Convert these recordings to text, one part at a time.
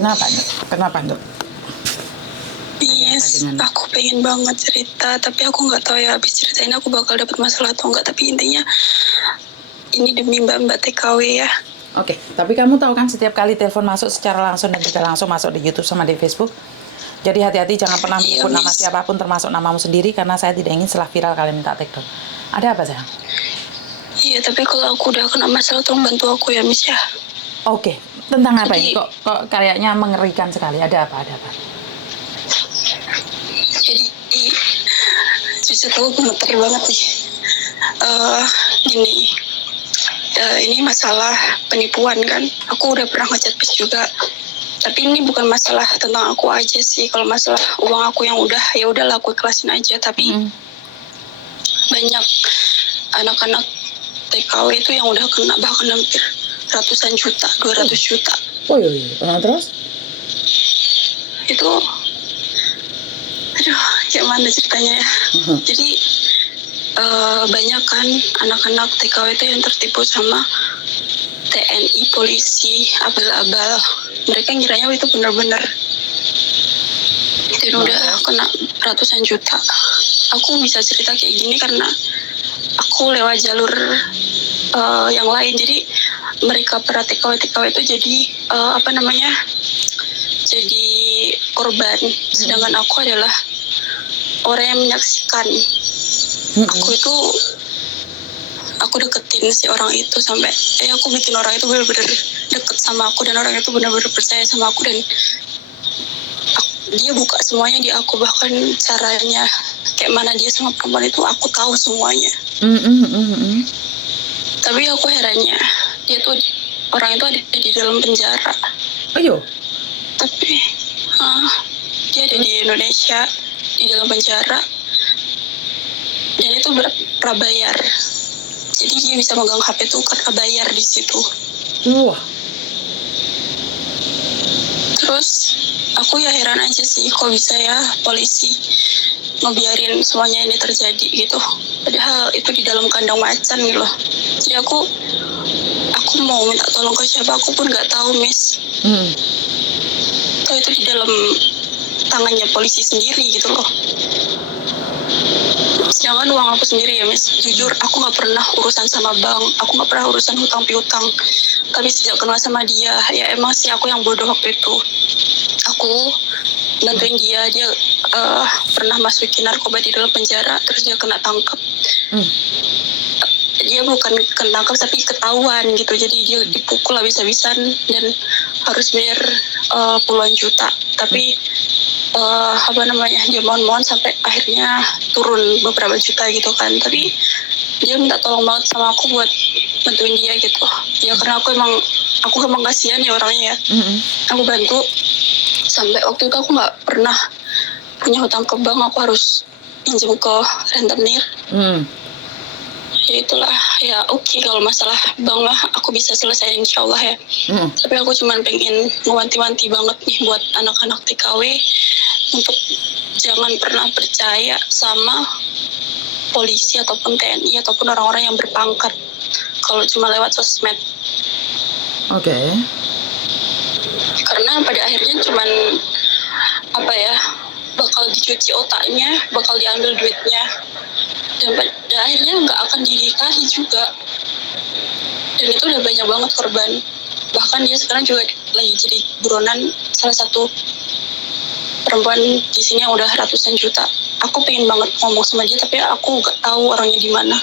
Kenapa, Nduk? Kenapa, Nduk? Yes, aku pengen banget cerita, tapi aku nggak tahu ya habis ceritain aku bakal dapet masalah atau enggak. Tapi intinya ini demi mbak-mbak TKW ya. Oke, tapi kamu tahu kan setiap kali telepon masuk secara langsung dan tidak langsung masuk di YouTube sama di Facebook. Jadi hati-hati, jangan pernah menyebut nama siapapun termasuk namamu sendiri, karena saya tidak ingin setelah viral kalian minta take down. Ada apa, sayang? Iya, tapi kalau aku udah kena masalah tolong bantu aku ya, Miss ya. Oke, tentang apa Jadi, ini? Kok kayaknya mengerikan sekali. Ada apa? Jadi jujur aku gemeter banget nih. Gini, ini masalah penipuan kan. Aku udah pernah ngechat Pis juga. Tapi ini bukan masalah tentang aku aja sih. Kalau masalah uang aku yang udah, ya udahlah aku ikhlasin aja. Tapi banyak anak-anak TKW itu yang udah kena bahkan hampir ratusan juta, 200 juta. Oh iya. Terus? Itu, aduh, gimana ceritanya ya? Jadi banyak kan anak-anak TKW itu yang tertipu sama TNI, polisi, abal-abal. Mereka ngiranya itu benar-benar. Dan udah kena ratusan juta. Aku bisa cerita kayak gini karena aku lewat jalur yang lain. Jadi mereka para TKW itu jadi jadi korban. Sedangkan aku adalah orang yang menyaksikan. Aku deketin si orang itu sampai aku bikin orang itu benar-benar deket sama aku, dan orang itu benar-benar percaya sama aku, dan dia buka semuanya di aku, bahkan caranya kayak mana dia sama perempuan itu aku tahu semuanya. Tapi aku herannya orang itu ada di dalam penjara. Ayo. Tapi dia ada di Indonesia di dalam penjara, dan itu prabayar. Jadi dia bisa megang HP itu karena bayar di situ. Wah. Terus aku ya heran aja sih kok bisa ya polisi ngebiarin semuanya ini terjadi gitu. Padahal itu di dalam kandang macan gitu loh. Jadi aku mau minta tolong ke siapa aku pun nggak tahu, Miss. Toh itu di dalam tangannya polisi sendiri gitu loh. Sedangkan uang aku sendiri ya, Miss, jujur aku nggak pernah urusan sama bank, aku nggak pernah urusan hutang piutang. Tapi sejak kenal sama dia, ya emang sih aku yang bodoh waktu itu. Aku bantuin dia pernah masukin narkoba di dalam penjara, terus dia kena tangkap. Dia bukan kena tangkap tapi ketahuan gitu, jadi dia dipukul habis-habisan dan harus bayar puluhan juta. Tapi dia mohon-mohon sampai akhirnya turun beberapa juta gitu kan. Tapi dia minta tolong banget sama aku buat bantuin dia gitu ya, karena aku emang kasihan ya orangnya ya. Aku bantu sampai waktu itu aku nggak pernah punya hutang ke bank, aku harus pinjam ke rentenir. Ya itulah ya. Oke, kalau masalah bank lah aku bisa selesai insyaallah ya. Tapi aku cuma pengen mewanti-wanti banget nih buat anak-anak TKW untuk jangan pernah percaya sama polisi ataupun TNI ataupun orang-orang yang berpangkat kalau cuma lewat sosmed. Oke. Karena pada akhirnya cuman bakal dicuci otaknya, bakal diambil duitnya, dan pada akhirnya nggak akan dinikahi juga. Dan itu udah banyak banget korban. Bahkan dia sekarang juga lagi jadi buronan salah satu perempuan di sini yang udah ratusan juta. Aku pengen banget ngomong sama dia, tapi aku nggak tahu orangnya di mana.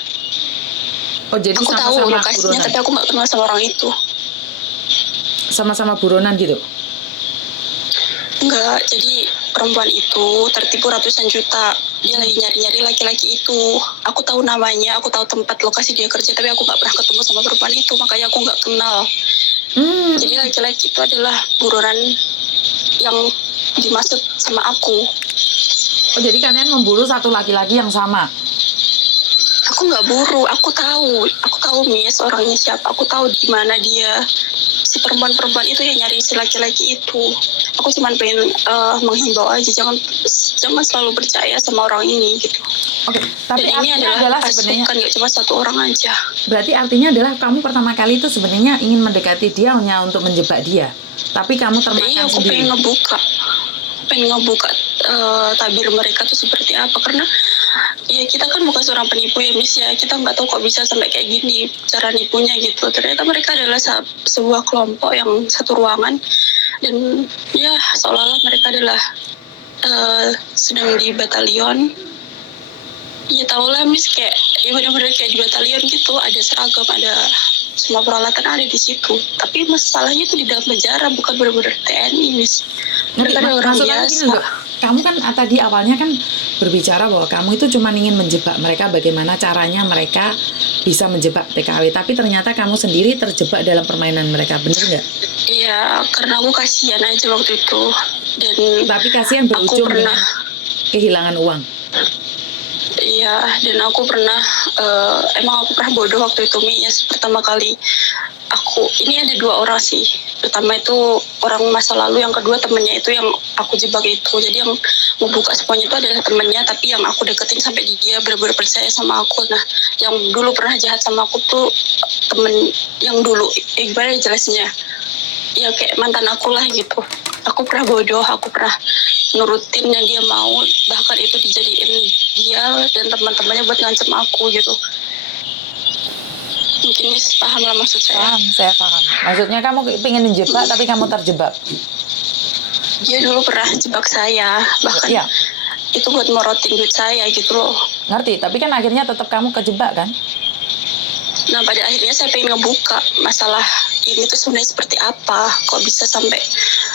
Oh, jadi aku tahu sama-sama lokasinya, buronan. tapi aku nggak kenal sama orang itu. Sama-sama buronan gitu? Enggak, jadi perempuan itu tertipu ratusan juta. Dia lagi nyari-nyari laki-laki itu. Aku tahu namanya, aku tahu tempat lokasi dia kerja, tapi aku nggak pernah ketemu sama perempuan itu, makanya aku nggak kenal. Jadi laki-laki itu adalah buronan yang dimaksud sama aku. Oh, jadi kalian memburu satu laki-laki yang sama? Aku nggak buru, aku tahu Miss orangnya siapa, aku tahu di mana dia. Si perempuan itu yang nyari si laki-laki itu. Aku cuma pengen menghimbau aja, jangan selalu percaya sama orang ini gitu. Oke, tapi dan ini adalah pasukan, nggak cuma satu orang aja. Berarti artinya adalah kamu pertama kali itu sebenarnya ingin mendekati dia hanya untuk menjebak dia, Tapi kamu termakan Iya, aku sendiri. pengen ngebuka tabir mereka tuh seperti apa, karena ya kita kan bukan seorang penipu ya Miss ya, kita nggak tahu kok bisa sampai kayak gini cara nipunya gitu. Ternyata mereka adalah sebuah kelompok yang satu ruangan, dan ya seolah-olah mereka adalah sedang di batalion. Ya tau lah Miss, kayak ya benar-benar kayak di batalion gitu, ada seragam, ada semua peralatan ada di situ. Tapi masalahnya itu di dalam penjara, bukan benar-benar TNI Miss. Mereka ada orang Maksud aku biasa. gini, Dok. Kamu kan tadi awalnya kan berbicara bahwa kamu itu cuma ingin menjebak mereka, bagaimana caranya mereka bisa menjebak TKW, tapi ternyata kamu sendiri terjebak dalam permainan mereka, bener nggak? Iya, karena aku kasihan aja waktu itu. Dan Tapi kasihan aku berujung pernah, dengan kehilangan uang. iya, dan aku pernah, emang aku pernah bodoh waktu itu Mi. Ya, pertama kali ini ada 2 orang sih. Pertama itu orang masa lalu, yang kedua temennya itu yang aku jebak itu. Jadi yang membuka semuanya itu adalah temennya, tapi yang aku deketin sampai dia benar-benar percaya sama aku. Nah, yang dulu pernah jahat sama aku tuh temen yang dulu, gimana jelasnya? Ya kayak mantan aku lah gitu. Aku pernah bodoh, aku pernah nurutin yang dia mau, bahkan itu dijadiin dia dan teman-temannya buat ngancem aku gitu. Mungkin Miss paham lah maksud saya. Paham, saya paham. Maksudnya kamu pengen menjebak, tapi kamu terjebak. Dia dulu pernah jebak saya, bahkan Iya, itu buat morotin duit saya gitu loh. ngerti. Tapi kan akhirnya tetap kamu kejebak kan? Nah pada akhirnya saya pengen ngebuka masalah ini tuh sebenarnya seperti apa, kok bisa sampai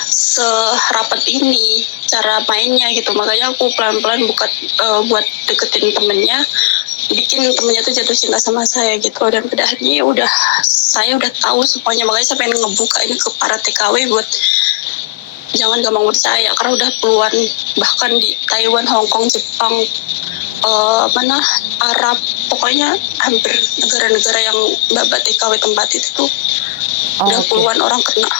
serapat ini cara mainnya gitu. Makanya aku pelan-pelan buka, buat deketin temennya, bikin temennya tuh jatuh cinta sama saya gitu. Dan pada akhirnya ya saya udah tahu semuanya. Makanya saya pengen ngebuka ini ke para TKW buat jangan gampang percaya, karena udah puluhan, bahkan di Taiwan, Hong Kong, Jepang, Arab, pokoknya hampir negara-negara yang babat TKW tempat itu tuh udah Oke. puluhan orang kena.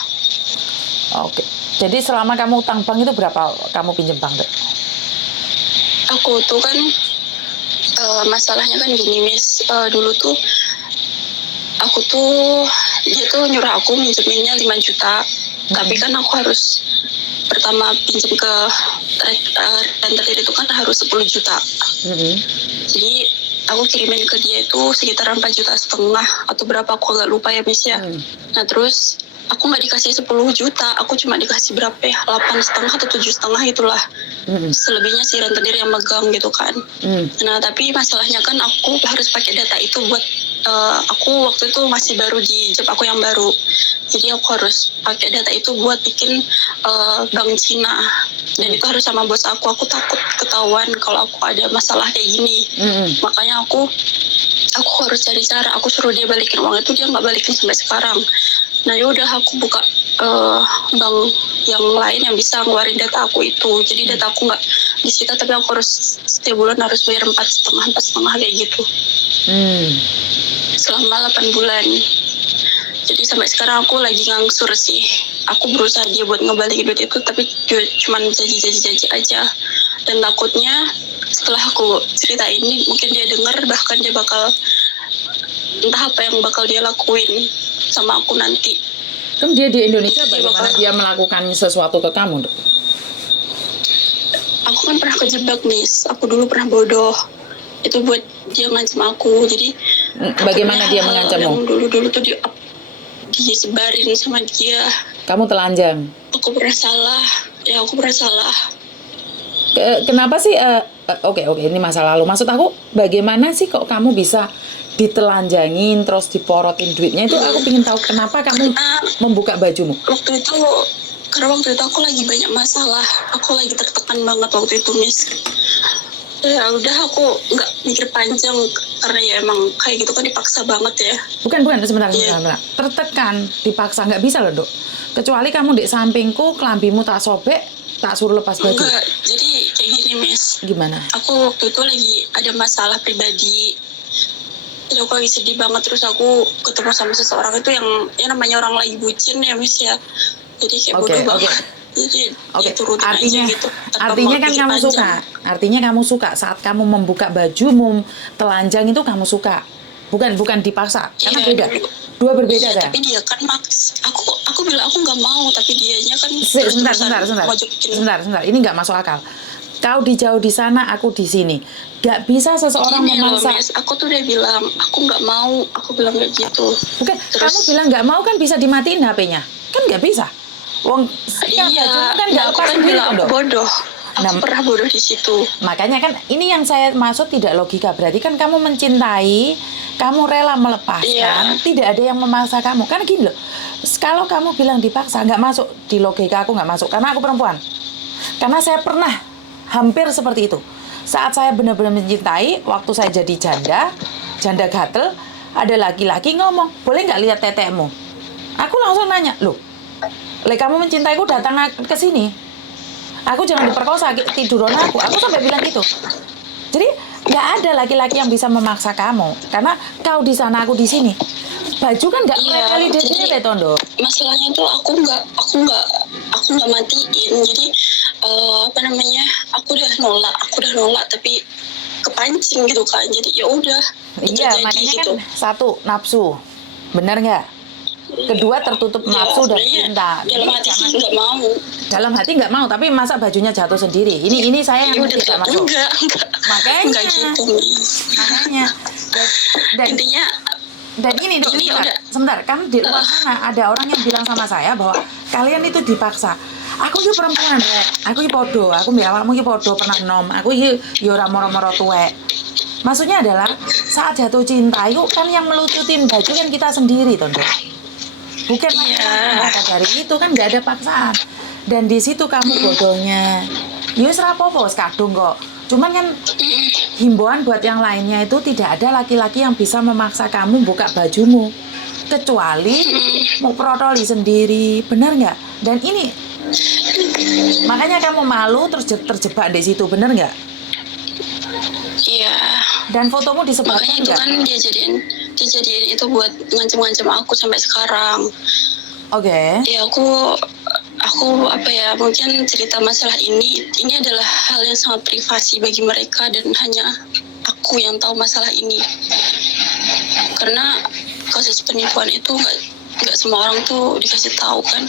Oke. Jadi selama kamu utang bank itu berapa kamu pinjam bank, Dok? Aku tuh kan masalahnya kan gini Miss, dulu tuh aku tuh dia tuh nyuruh aku minjeminnya 5 juta, tapi kan aku harus pertama pinjam ke rentenir itu kan harus 10 juta. Jadi aku kirimin ke dia itu sekitar 4,5 juta atau berapa, aku agak lupa ya Miss ya. Nah terus aku nggak dikasih 10 juta, aku cuma dikasih berapa ya, 8,5 atau 7,5 itulah. Selebihnya si rentenir yang megang gitu kan. Nah tapi masalahnya kan aku harus pakai data itu buat aku waktu itu masih baru di job aku yang baru, jadi aku harus pakai data itu buat bikin bank Cina, dan itu harus sama bos aku takut ketahuan kalau aku ada masalah kayak gini. Makanya aku harus cari cara, aku suruh dia balikin uang itu, dia nggak balikin sampai sekarang. Nah yaudah aku buka bank yang lain yang bisa ngeluarin data aku itu, jadi data aku nggak disita, tapi aku harus setiap bulan harus bayar 4,5 kayak gitu. Selama 8 bulan. Jadi sampai sekarang aku lagi ngangsur sih. Aku berusaha dia buat ngebalikin duit itu, tapi cuma janji aja. Dan takutnya setelah aku cerita ini, mungkin dia dengar, bahkan dia bakal entah apa yang bakal dia lakuin sama aku nanti. Kan dia di Indonesia, bagaimana dia melakukan sesuatu ke kamu, Dok? Aku kan pernah kejebak Miss, aku dulu pernah bodoh. Itu buat dia ngancam aku. Jadi bagaimana dia mengancammu? Dulu tuh disebarin sama dia. Kamu telanjang. Aku pernah salah. Kenapa sih? Oke, ini masa lalu. Maksud aku, bagaimana sih kok kamu bisa ditelanjangin terus diporotin duitnya? Itu aku ingin tahu kenapa kamu membuka bajumu. Karena waktu itu aku lagi banyak masalah. Aku lagi tertekan banget waktu itu Miss. Ya udah, aku nggak mikir panjang, karena ya emang kayak gitu kan dipaksa banget ya. Bukan, sebentar. Tertekan, dipaksa nggak bisa loh, Dok. Kecuali kamu di sampingku, kelambimu tak sobek, tak suruh lepas baju. Enggak, jadi kayak gini Miss. Gimana? Aku waktu itu lagi ada masalah pribadi. Jadi aku lagi sedih banget, terus aku ketemu sama seseorang itu yang namanya orang lagi bucin ya Miss ya. Jadi kayak bodoh banget. Jadi turutin aja gitu. Artinya kan kamu panjang. Suka. Artinya kamu suka saat kamu membuka bajumu telanjang itu kamu suka. Bukan dipaksa. Karena beda. Dua berbeda Iya, saya. tapi dia kan maks. Aku bilang aku nggak mau, tapi dianya kan Sebentar. Sebentar. Ini nggak masuk akal. Kau di jauh di sana, aku di sini. Nggak bisa seseorang Gini loh, memaksa. Miss, aku tuh udah bilang aku nggak mau, aku bilang kayak gitu. Bukan, Terus kamu bilang nggak mau kan bisa dimatiin HP-nya? Kan nggak bisa. Wong setiap iya, baju kan nggak aku lepas kan sendiri bilang kan, aku Dok? bodoh. Aku Nah, pernah bodoh di situ. makanya kan ini yang saya maksud tidak logika. Berarti kan kamu mencintai, kamu rela melepaskan, Iya. tidak ada yang memaksa kamu. Kan gini loh, kalau kamu bilang dipaksa, nggak masuk di logika, aku nggak masuk. Karena aku perempuan. Karena saya pernah hampir seperti itu. Saat saya benar-benar mencintai, waktu saya jadi janda gatel, ada laki-laki ngomong, boleh nggak lihat tetekmu? Aku langsung nanya, loh, kamu mencintaiku datang ke sini. Aku jangan diperkosa, tiduran aku. Aku sampai bilang gitu. Jadi nggak ada laki-laki yang bisa memaksa kamu, karena kau di sana, aku di sini. Baju kan nggak Iya, melepeli jadi dede, Tondo. masalahnya tuh aku nggak matiin. Jadi apa namanya? Aku udah nolak, tapi kepancing gitu kan. Jadi ya udah, itu Iya, jadi makanya kan gitu. satu, nafsu. Bener nggak? Kedua, tertutup Ya, nafsu dan sebenarnya cinta. dalam Jadi hati sih jangan, nggak mau. dalam hati nggak mau, tapi masa bajunya jatuh sendiri. Ini saya Ya yang udah tidak tuh, masuk. enggak Makanya. gitu, Miss. Makanya. Dan Intinya ini, Dok, ini sebentar, kan di luar sana ada orang yang bilang sama saya bahwa kalian itu dipaksa. Aku itu perempuan, Rek. Aku itu podo. Aku bilang awakmu itu podo pernah nom. Aku itu ora moro-moro tuwek. Maksudnya adalah saat jatuh cinta itu kan yang melucutin baju kan kita sendiri, Tondo. Bukan maka dari itu kan nggak ada paksaan. Dan di situ kamu bodohnya. Yus rapopo kadung kok. Cuman kan himbauan buat yang lainnya itu tidak ada laki-laki yang bisa memaksa kamu buka bajumu. Kecuali mau protoli sendiri, benar nggak? Dan ini makanya kamu malu terjebak di situ, benar nggak? iya. Dan fotomu Makanya disebarkan itu nggak? kan dia jadiin itu buat ngancem-ngancem aku sampai sekarang. Oke. Ya aku apa ya, mungkin cerita masalah ini adalah hal yang sangat privasi bagi mereka dan hanya aku yang tahu masalah ini. Karena kasus penipuan itu nggak semua orang tuh dikasih tahu kan.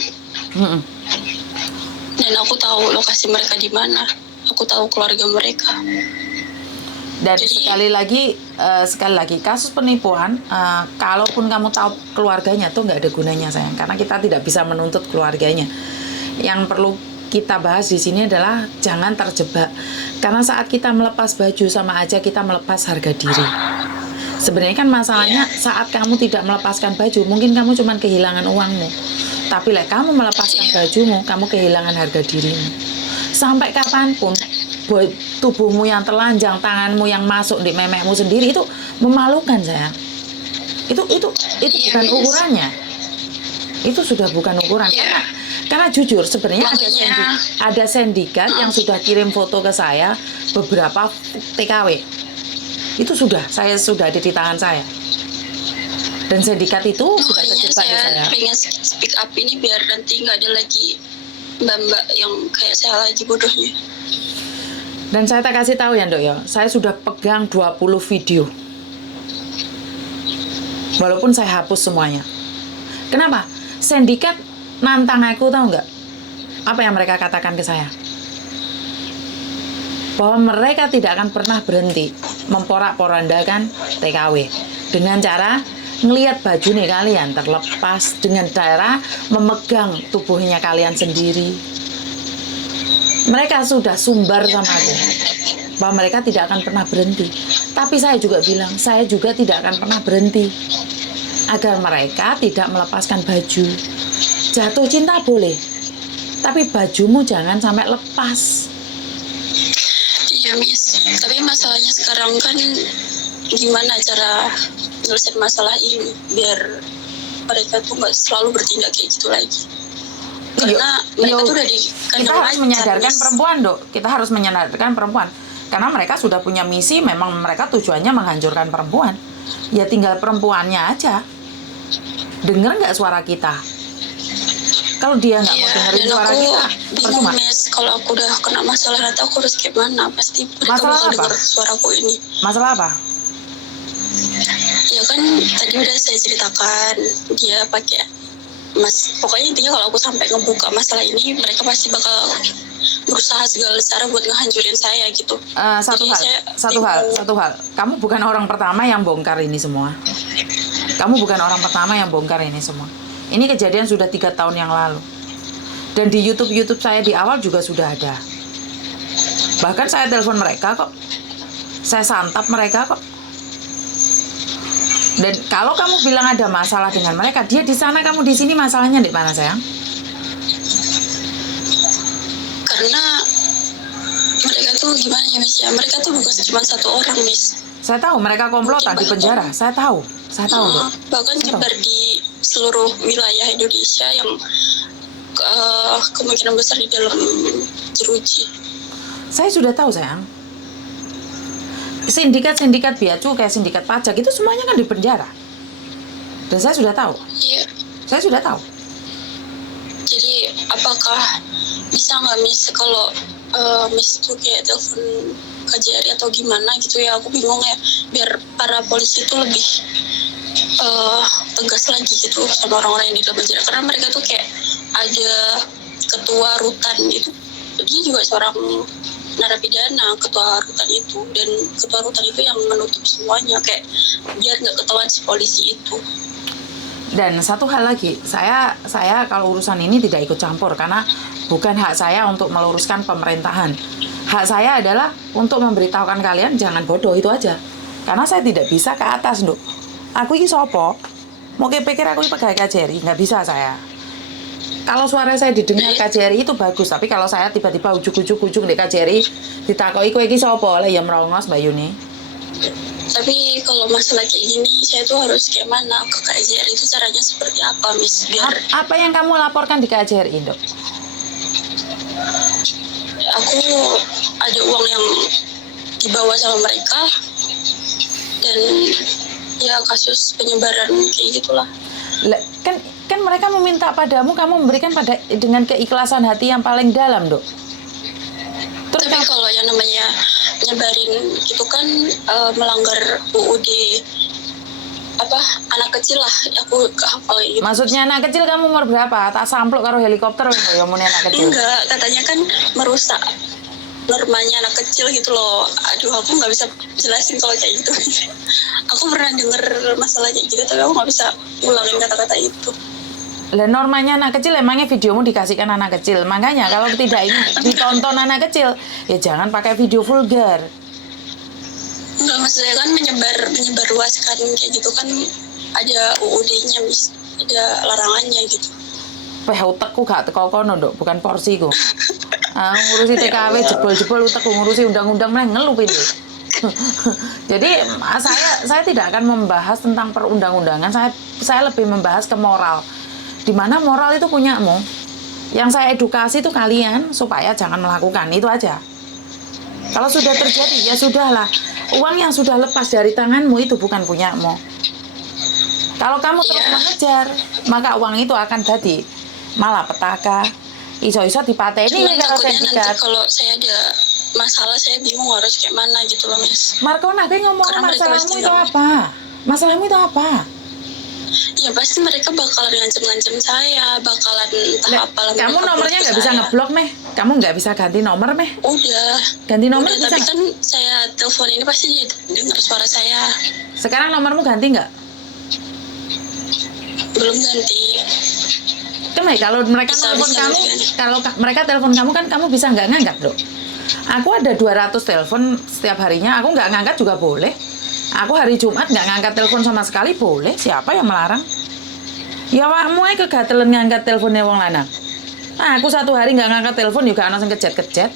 Mm-mm. Dan aku tahu lokasi mereka di mana. Aku tahu keluarga mereka. Dan Jadi- sekali lagi kasus penipuan, kalaupun kamu tahu keluarganya tuh nggak ada gunanya, sayang, karena kita tidak bisa menuntut keluarganya. Yang perlu kita bahas di sini adalah jangan terjebak, karena saat kita melepas baju sama aja kita melepas harga diri. Sebenarnya kan masalahnya saat kamu tidak melepaskan baju, mungkin kamu cuma kehilangan uangmu, tapi kamu melepaskan bajumu, kamu kehilangan harga dirimu. Sampai kapanpun tubuhmu yang telanjang, tanganmu yang masuk di memekmu sendiri itu memalukan, sayang. Itu bukan ukurannya. Itu sudah bukan ukuran. Karena jujur sebenarnya ada sindikat yang sudah kirim foto ke saya beberapa TKW. Itu saya sudah ada di tangan saya. Dan sindikat itu sudah terjebak di saya. Pengen speak up ini biar nanti nggak ada lagi mbak-mbak yang kayak saya lagi bodohnya. Dan saya tak kasih tahu ya, Dok ya, saya sudah pegang 20 video. Walaupun saya hapus semuanya. Kenapa? Sindikat nantang aku, tahu nggak? Apa yang mereka katakan ke saya? Bahwa mereka tidak akan pernah berhenti memporak-porandakan TKW dengan cara ngelihat baju nih kalian terlepas, dengan cara memegang tubuhnya kalian sendiri. Mereka sudah sumbar sama aku bahwa mereka tidak akan pernah berhenti. Tapi saya juga bilang, saya juga tidak akan pernah berhenti agar mereka tidak melepaskan baju. Jatuh cinta boleh, tapi bajumu jangan sampai lepas. Iya, Miss. Tapi masalahnya sekarang kan gimana cara nyelesain masalah ini biar mereka tuh nggak selalu bertindak kayak gitu lagi. Karena mereka tuh udah di kita harus menyadarkan perempuan, Dok. Kita harus menyadarkan perempuan. Karena mereka sudah punya misi, memang mereka tujuannya menghancurkan perempuan. Ya tinggal perempuannya aja. Dengar nggak suara kita? Kalau dia nggak mau dengerin suara kita, percuma. Miss, kalau aku udah kena masalah nanti aku harus gimana? Pasti mereka Masalah bakal apa? denger suaraku ini. Masalah apa? Ya kan tadi udah saya ceritakan dia pakai pokoknya intinya kalau aku sampai ngebuka masalah ini mereka pasti bakal berusaha segala cara buat ngehancurin saya gitu. Satu Jadi hal, saya satu hal. Kamu bukan orang pertama yang bongkar ini semua. Kamu bukan orang pertama yang bongkar ini semua. Ini kejadian sudah 3 tahun yang lalu. Dan di YouTube saya di awal juga sudah ada. Bahkan saya telepon mereka kok. Saya santap mereka kok. Dan kalau kamu bilang ada masalah dengan mereka, dia di sana, kamu di sini, masalahnya di mana, sayang? Karena mereka tuh gimana ya, Miss ya? Mereka tuh bukan cuma satu orang, Miss. Saya tahu mereka komplotan di penjara. Saya tahu, Dok. Bahkan Saya tahu. nyebar di seluruh wilayah Indonesia yang kemungkinan besar di dalam jeruji. Saya sudah tahu, sayang. Sindikat bea cukai, sindikat pajak itu semuanya kan di penjara. Dan saya sudah tahu. Iya. Saya sudah tahu. Jadi apakah bisa nggak, Miss, kalau Miss tuh kayak telepon KJRI atau gimana gitu ya? Aku bingung ya. Biar para polisi itu lebih tegas lagi gitu sama orang-orang yang di dalam penjara. Karena mereka tuh kayak ada ketua rutan gitu. Dia juga seorang narapidana, ketua rutan itu, dan ketua rutan itu yang menutup semuanya kayak biar nggak ketahuan si polisi itu. Dan satu hal lagi, saya kalau urusan ini tidak ikut campur karena bukan hak saya untuk meluruskan pemerintahan. Hak saya adalah untuk memberitahukan kalian jangan bodoh, itu aja. Karena saya tidak bisa ke atas, Nduk. Aku ini sopo? Mau pikir aku ini pegawai KJRI, nggak bisa saya. Kalau suara saya didengar KJRI itu bagus, tapi kalau saya tiba-tiba ujung di KJRI ditakoi kowe iki sapa, lah ya merongos Mbak Yuni. Tapi kalau masalah kayak gini, saya tuh harus kayak mana ke KJRI itu caranya seperti apa, Miss? Biar Apa yang kamu laporkan di KJRI, Dok? aku ada uang yang dibawa sama mereka dan ya kasus penyebaran kayak gitulah. Kan mereka meminta padamu, kamu memberikan dengan keikhlasan hati yang paling dalam, Dok. Terus Tapi kalau yang namanya nyebarin itu kan melanggar UUD anak kecil lah, aku gak hafal gitu. Maksudnya anak kecil, kamu umur berapa? Tak sampluk karo helikopter ya muni anak kecil. Enggak, katanya kan merusak normanya anak kecil gitu loh. Aduh, aku nggak bisa jelasin kalau kayak gitu. Aku pernah denger masalah kayak gitu, tapi aku nggak bisa ulangin kata-kata itu. Lah normanya anak kecil, emangnya videomu dikasihkan anak kecil. Makanya kalau tidak ingin ditonton anak kecil, ya jangan pakai video vulgar. Enggak, maksudnya kan menyebar luaskan kayak gitu kan ada UUD-nya, Miss. Ada larangannya gitu. Utekku gak teko kono, Dok, bukan porsiku. Ngurusi TKW jebol-jebol utekku, ngurusi undang-undang meneh ngelu pindho. Jadi saya tidak akan membahas tentang perundang-undangan, saya lebih membahas ke moral. Di mana moral itu punyamu. Yang saya edukasi itu kalian supaya jangan melakukan, itu aja. Kalau sudah terjadi, ya sudahlah. Uang yang sudah lepas dari tanganmu itu bukan punyamu. Kalau kamu terus mengejar, maka uang itu akan jadi malapetaka. Iso-iso dipateni kalau sindikat. Nanti kalau saya ada masalah, saya bingung harus kayak mana gitu loh, Miss. Markona, gue ngomong masalahmu itu apa? Masalahmu itu apa? Ya pasti mereka bakalan ngancem-ngancem saya, bakalan entah apalah. Kamu nomornya nggak bisa ngeblok, Meh? Kamu nggak bisa ganti nomor, Meh? Udah. Ganti nomor udah, bisa. Tapi kan saya telepon ini pasti dia dengar suara saya. Sekarang nomormu ganti nggak? Belum ganti. Kalau mereka telepon kamu, kalau mereka telepon kamu kan kamu bisa nggak ngangkat, Dok. Aku ada 200 telepon setiap harinya, aku nggak ngangkat juga boleh. Aku hari Jumat nggak ngangkat telepon sama sekali, boleh. Siapa yang melarang? Ya wakmu aja kegatelan ngangkat teleponnya wong lanang. Aku satu hari nggak ngangkat telepon juga ana sing kejet-kejet.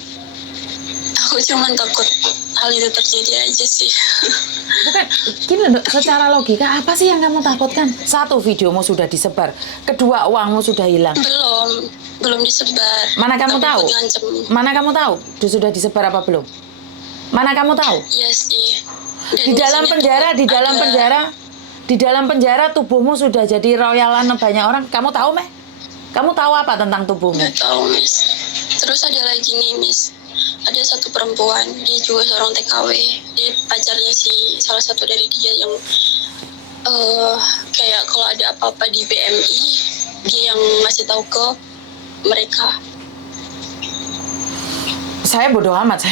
Aku cuma takut hal itu terjadi aja sih. Bukan, gini Dok, secara logika apa sih yang kamu takutkan? Satu, videomu sudah disebar. Kedua, uangmu sudah hilang. Belum disebar. Mana kamu tahu? Mana kamu tahu? Sudah disebar apa belum? Mana kamu tahu? Iya sih. Di dalam penjara tubuhmu sudah jadi royalan banyak orang. Kamu tahu, Meh? Kamu tahu apa tentang tubuhmu? Nggak tahu, Miss. Terus ada lagi nih, Miss. Ada satu perempuan, dia juga seorang TKW. Dia pacarnya salah satu dari dia yang kayak kalau ada apa-apa di BMI dia yang ngasih tahu ke mereka. Saya bodoh amat,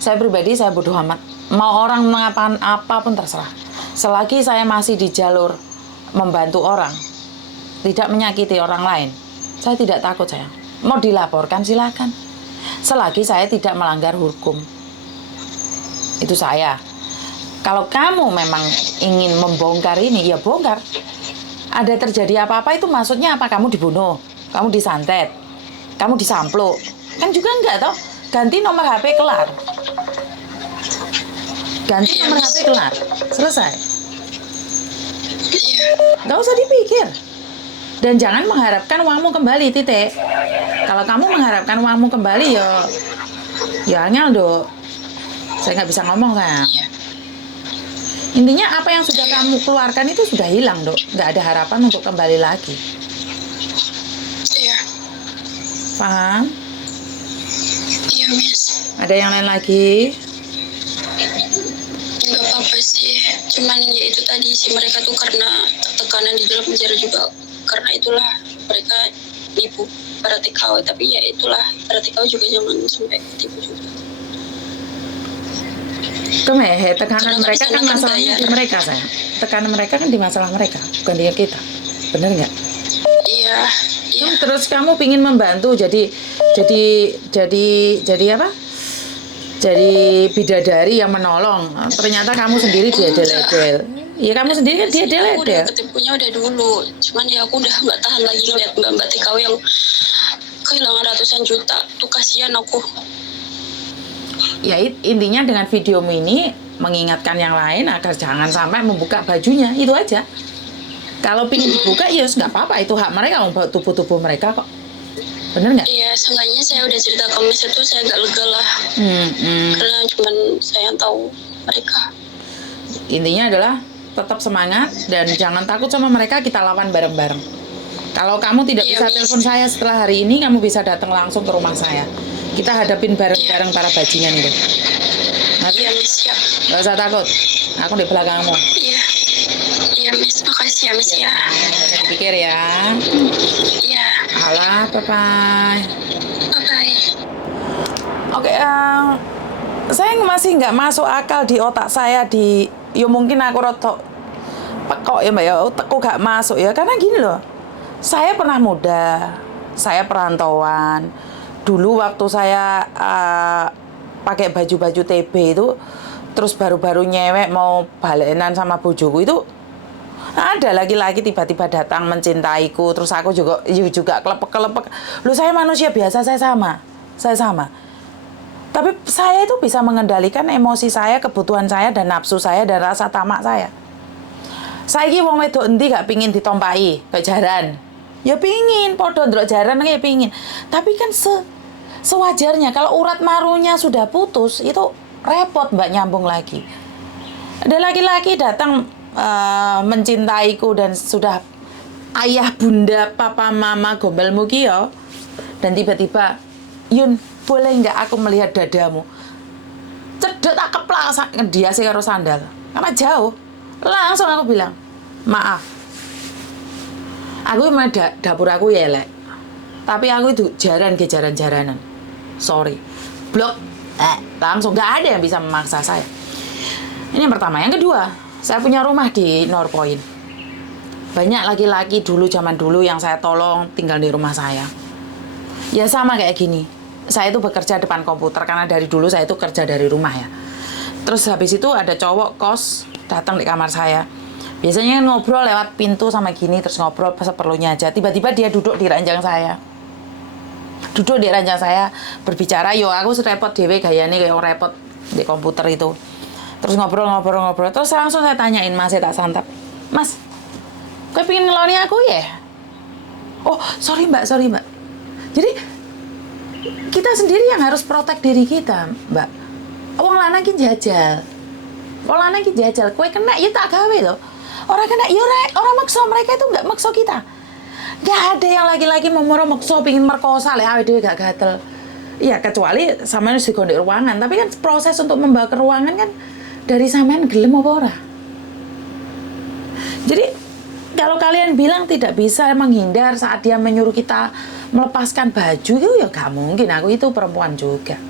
saya pribadi saya bodoh amat. Mau orang mengapain apapun terserah. Selagi saya masih di jalur membantu orang, tidak menyakiti orang lain, saya tidak takut sayang. Mau dilaporkan silakan. Selagi saya tidak melanggar hukum. Itu saya. Kalau kamu memang ingin membongkar ini, ya bongkar. Ada terjadi apa-apa itu maksudnya apa? Kamu dibunuh, kamu disantet, kamu disampluk. Kan juga enggak toh? Ganti nomor HP kelar. Ganti nomor HP kelar. Selesai. Iya. Nggak usah dipikir. Dan jangan mengharapkan uangmu kembali, titik. Kalau kamu mengharapkan uangmu kembali, ya angel dok. Saya nggak bisa ngomong kan. Iya. Intinya apa yang sudah kamu keluarkan itu sudah hilang dok. Nggak ada harapan untuk kembali lagi. Iya. Paham? Iya, Miss. Ada yang lain lagi? Nggak apa-apa sih, cuman ya itu tadi sih, mereka tuh karena tekanan di dalam penjara juga, karena itulah mereka nipu para TKW. Tapi ya itulah, para TKW juga jangan sampai tipu juga. Tekanan Karena mereka kan kan masalahnya bayar. di mereka sayang. Tekanan mereka kan di masalah mereka, bukan di kita. Bener nggak? Iya. Iya. Terus kamu pingin membantu jadi apa? Jadi bidadari yang menolong. Ternyata kamu sendiri diedel-edel. Ya kamu sendiri kan Aku udah diedel-edel. ketipunya udah dulu, cuman ya aku udah nggak tahan lagi ngeliat mbak-mbak TKW yang kehilangan ratusan juta. Tuh kasihan aku. Ya intinya dengan videomu ini mengingatkan yang lain agar jangan sampai membuka bajunya, itu aja. Kalau pingin dibuka ya nggak apa-apa, itu hak mereka, membawa tubuh-tubuh mereka kok. Bener nggak? Iya, seenggaknya saya udah cerita ke Miss itu, saya agak lega lah. Karena cuman saya yang tahu mereka. Intinya adalah tetap semangat dan jangan takut sama mereka, kita lawan bareng-bareng. Kalau kamu tidak Iya, bisa Miss. telepon saya setelah hari ini, kamu bisa datang langsung ke rumah saya. Kita hadapin bareng-bareng para bajingan itu. Nanti Iya, Miss, siap. nggak usah takut, aku di belakangmu. Iya. Iya, Miss, makasih ya, Miss ya. Nggak usah dipikir ya. Iya. Alah, bye-bye. Bye-bye. Oke, saya masih nggak masuk akal di otak saya ya mungkin aku rotok pekok ya mbak ya, otakku gak masuk ya, karena gini loh, saya pernah muda, saya perantauan, dulu waktu saya pakai baju-baju TB itu, terus baru-baru nyewek mau balenan sama bojoku itu, ada laki-laki tiba-tiba datang mencintaiku, terus aku juga kelepek-kelepek. Loh, saya manusia biasa, saya sama. Tapi saya itu bisa mengendalikan emosi saya, kebutuhan saya, dan nafsu saya, dan rasa tamak saya. Saiki wong wedok endi gak pingin ditompai kayak jaran? Ya pingin, podo ndelok jaran ya pingin. Tapi kan sewajarnya, kalau urat marunya sudah putus, itu repot mbak nyambung lagi. Ada laki-laki datang mencintaiku dan sudah ayah, bunda, papa, mama gombelmu kiyo, dan tiba-tiba, Yun, boleh nggak aku melihat dadamu? Cedek tak keplak dia sih karo sandal, karena jauh. Langsung aku bilang, maaf, aku emang dapur aku ya elek, tapi aku itu jaran-jaranan, sorry, blok. Langsung, nggak ada yang bisa memaksa saya. Ini yang pertama. Yang kedua, saya punya rumah di Norpoint. Banyak laki-laki zaman dulu yang saya tolong tinggal di rumah saya. Ya sama kayak gini. Saya itu bekerja depan komputer karena dari dulu saya itu kerja dari rumah ya. Terus habis itu ada cowok kos datang di kamar saya. Biasanya ngobrol lewat pintu sama gini, terus ngobrol seperlunya aja. Tiba-tiba dia duduk di ranjang saya. Berbicara, yo aku repot dewe gayane kayak repot di komputer itu. Terus ngobrol. Terus langsung saya tanyain, Mas, saya tak santap. Mas, kowe pengen ngeloni aku ya? Oh, sorry mbak. Jadi, kita sendiri yang harus protek diri kita, mbak. Wong lanang ki jajal. Kowe kena, ya tak gawe loh. Orang kena, ya orang maksa. Mereka itu nggak maksa kita. Nggak ada yang laki-laki memoro maksa pingin merkosa, awake dhewe gak gatel. Iya, kecuali sampean wis digondek ruangan. Tapi kan proses untuk membawa ke ruangan kan dari sampean gelem apa ora. Jadi kalau kalian bilang tidak bisa menghindar saat dia menyuruh kita melepaskan baju, itu ya gak mungkin. Aku itu perempuan juga.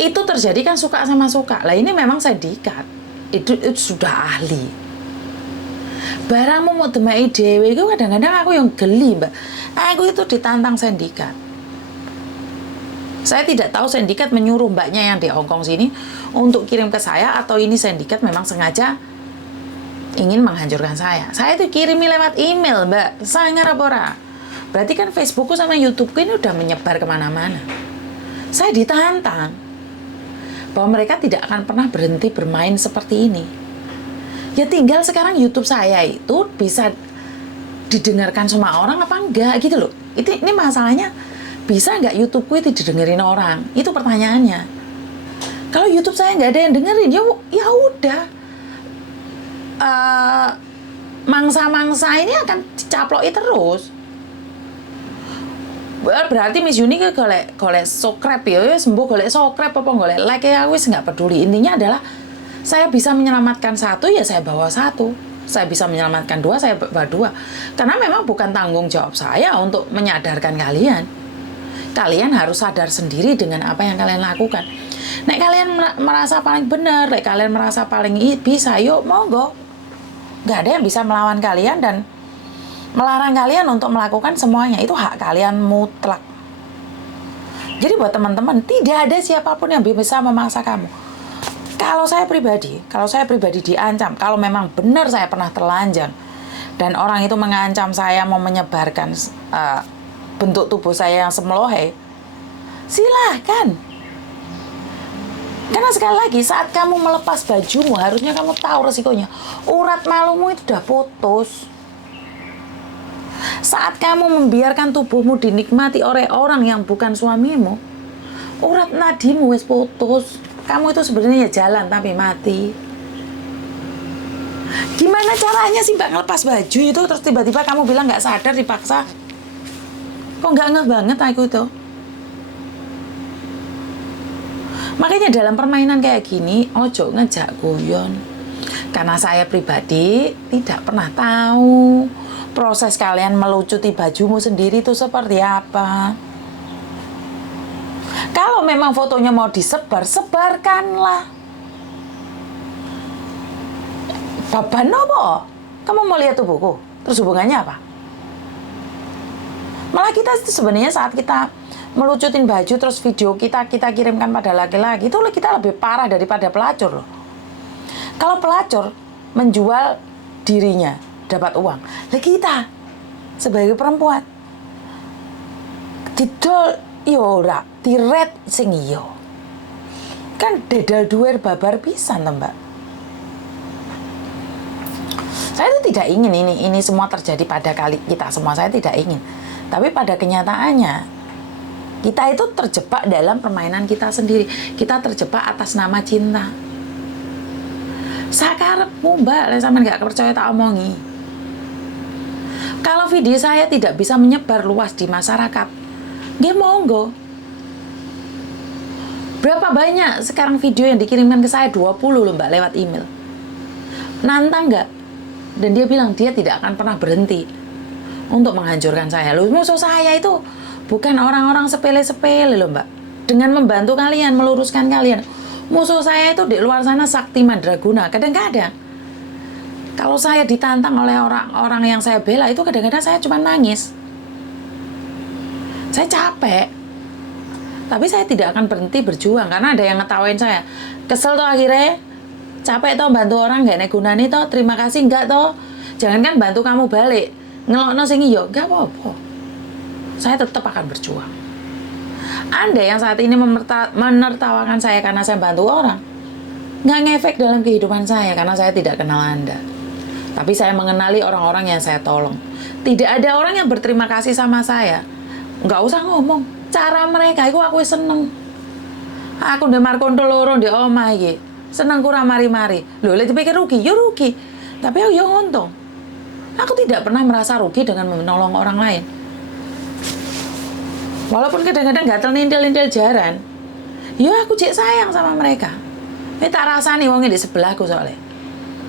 Itu terjadi kan suka sama suka. Lah ini memang sindikat. Itu sudah ahli. Barangmu mau demai dewe itu kadang-kadang aku yang geli, Mbak. Aku itu ditantang sindikat. Saya tidak tahu sindikat menyuruh mbaknya yang di Hongkong sini untuk kirim ke saya, atau ini sindikat memang sengaja ingin menghancurkan saya. Saya itu kirimi lewat email, Mbak. Saya ngarep ora. Berarti kan Facebookku sama YouTubeku ini udah menyebar kemana-mana. Saya ditantang bahwa mereka tidak akan pernah berhenti bermain seperti ini. Ya tinggal sekarang YouTube saya itu bisa didengarkan sama orang apa enggak gitu loh. Ini masalahnya, bisa nggak YouTubeku itu didengerin orang? Itu pertanyaannya. Kalau YouTube saya nggak ada yang dengerin, ya udah. Mangsa-mangsa ini akan dicaploki terus. Berarti Miss Yuni ke golek subscribe ya sembuh, golek subscribe apa golek like ya wis nggak peduli. Intinya adalah saya bisa menyelamatkan satu, ya saya bawa satu. Saya bisa menyelamatkan dua, saya bawa dua. Karena memang bukan tanggung jawab saya untuk menyadarkan kalian. Kalian harus sadar sendiri dengan apa yang kalian lakukan. Nek kalian merasa paling benar, nek kalian merasa paling bisa, yuk monggo. Nggak ada yang bisa melawan kalian dan melarang kalian untuk melakukan semuanya. Itu hak kalian mutlak. Jadi buat teman-teman, tidak ada siapapun yang bisa memaksa kamu. Kalau saya pribadi diancam, kalau memang benar saya pernah telanjang dan orang itu mengancam saya mau menyebarkan bentuk tubuh saya yang semelohe, silahkan. Karena sekali lagi, saat kamu melepas bajumu, harusnya kamu tahu resikonya. Urat malumu itu udah putus. Saat kamu membiarkan tubuhmu dinikmati oleh orang yang bukan suamimu, urat nadimu wis putus. Kamu itu sebenarnya jalan tapi mati. Gimana caranya sih Mbak ngelepas baju itu terus tiba-tiba kamu bilang nggak sadar, dipaksa? Kok nggak ngeh banget aku itu? Makanya dalam permainan kayak gini, ojo ngejak guyon. Karena saya pribadi tidak pernah tahu proses kalian melucuti bajumu sendiri itu seperti apa. Kalau memang fotonya mau disebar, sebarkanlah. Baban apa? Kamu mau lihat tubuhku? Terus hubungannya apa? Malah kita itu sebenarnya saat kita melucutin baju terus video kita kirimkan pada laki-laki, itu kita lebih parah daripada pelacur loh. Kalau pelacur menjual dirinya dapat uang, lah kita sebagai perempuan didol yo ora diret sing iyo. Kan dedal duwer babar pisan to, Mbak. Saya itu tidak ingin ini semua terjadi pada kita semua, saya tidak ingin. Tapi pada kenyataannya kita itu terjebak dalam permainan kita sendiri. Kita terjebak atas nama cinta. Sakarepmu, Mbak, sampean gak percaya tak omongi. Kalau video saya tidak bisa menyebar luas di masyarakat, nggih monggo. Berapa banyak sekarang video yang dikirimkan ke saya? 20 loh Mbak, lewat email. Nantang nggak? Dan dia bilang dia tidak akan pernah berhenti untuk menghancurkan saya. Loh, musuh saya itu bukan orang-orang sepele-sepele loh Mbak. Dengan membantu kalian, meluruskan kalian. Musuh saya itu di luar sana sakti mandraguna. Kadang-kadang kalau saya ditantang oleh orang-orang yang saya bela, itu kadang-kadang saya cuma nangis. Saya capek. Tapi saya tidak akan berhenti berjuang karena ada yang ngetawain saya. Kesel toh akhirnya, capek toh bantu orang gak negunani toh, terima kasih enggak toh. Jangankan bantu kamu balik, ngelokno sing iyo, enggak apa-apa. Saya tetap akan berjuang. Anda yang saat ini menertawakan saya karena saya bantu orang, nggak ngefek dalam kehidupan saya karena saya tidak kenal Anda. Tapi saya mengenali orang-orang yang saya tolong. Tidak ada orang yang berterima kasih sama saya. Nggak usah ngomong. Cara mereka itu aku seneng. Aku ndek markondo loro ndek omah iki. Seneng kurang mari-mari. Lho lek dipikir rugi, yo rugi. Tapi aku yo untung. Aku tidak pernah merasa rugi dengan menolong orang lain. Walaupun kadang-kadang gatel nintil-nintil jaran, yo aku cek sayang sama mereka. Tak rasani wong di sebelahku soalnya.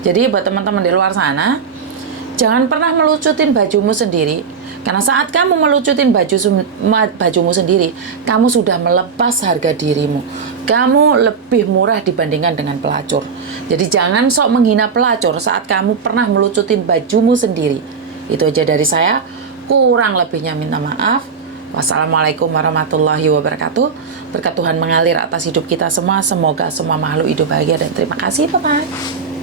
Jadi buat teman-teman di luar sana, jangan pernah melucutin bajumu sendiri. Karena saat kamu melucutin bajumu sendiri, kamu sudah melepas harga dirimu. Kamu lebih murah dibandingkan dengan pelacur. Jadi jangan sok menghina pelacur saat kamu pernah melucutin bajumu sendiri. Itu aja dari saya. Kurang lebihnya minta maaf. Wassalamualaikum warahmatullahi wabarakatuh. Berkat Tuhan mengalir atas hidup kita semua. Semoga semua makhluk hidup bahagia dan terima kasih. Bye-bye.